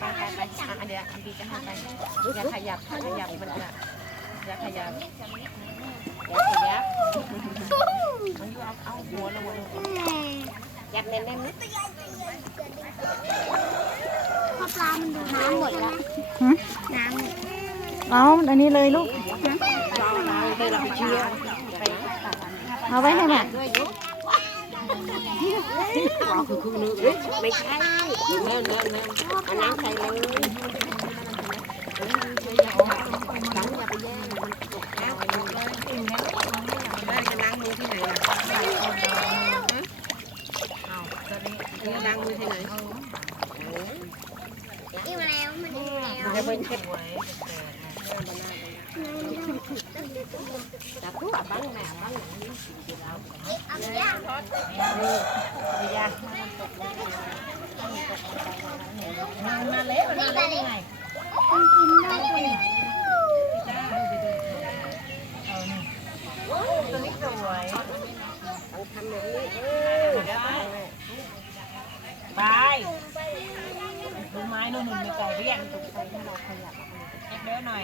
ไปไปไปอะเดียวอันบีจะให้ไปอย่าขยับขยับมันจะอย่าขยับอย่าขยับมันอยู่เอาเอาหัวลงมาลงยัดแน่นๆนะพอปลามันดูน้ำหมดแล้วน้ำเอาอันนี้เลยลูกเอาไว้ให้แม่ไม่ใช่เนิ่นเนิ่นเนิ่นเอาน้ำใส่เลยหลังอย่าไปแย่แม่แล้วมันอิ่มแล้วจะเป็นเช็ดจับตัวบ้างแม่บ้างเไปย่าง ไม่ยาก มาเลยมาเลยมันกินได้ไหม ตัวนี้ สวยต้องทำแบบนี้เออไปดูไม้นู่นนู่นไม่ไกลเรียกตกใจให้เราขยับเล็กเด้อหน่อย